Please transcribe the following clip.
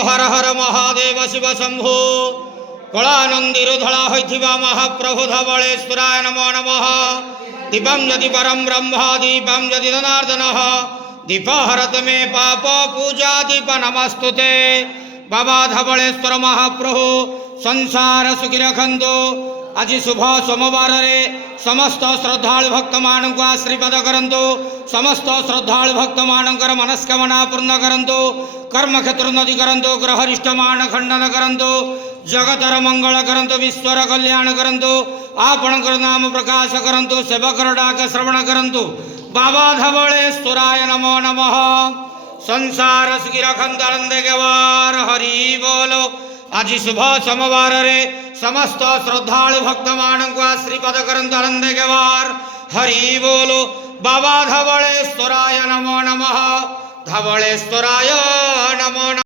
हर हर महादेव शिव शंभो कलानंदीरु धड़ा होइथिबा महाप्रभु धवलेश्वराय नमो नमः। दीपं यदि परम ब्रह्म दीपं यदि जनार्दनः दीपहरत मे पाप पूजा दीप नमस्तुते। बाबा धवलेश्वर महाप्रभु संसार सुखी रखंतु। आज शुभ सोमवार रे समस्त श्रद्धालु भक्त मान को आशीर्वाद करंतु। समस्त श्रद्धालु भक्त मानकर मनस्कामना पूर्ण करंतु। कर्म क्षेत्र नदी करंतु। ग्रहरिष्ठ मान खंडन करंतु। जगतर मंगल करंतु। विश्वर कल्याण करंतु। आपणकर नाम प्रकाश करंतु। सेवकर डाक श्रवण करंतु। बाबा धवलेश्वराय नमो नमः। संसार सुखी रखंतु आनंद गवार हरि बोलो। आज शुभ सोमवार रे समस्त श्रद्धालु भक्त मान को आशीर्वाद करंतु आनंद गवार हरि बोलो। बाबा धवलेश्वराय नमो नमः। धवलेश्वराय नमो नमः।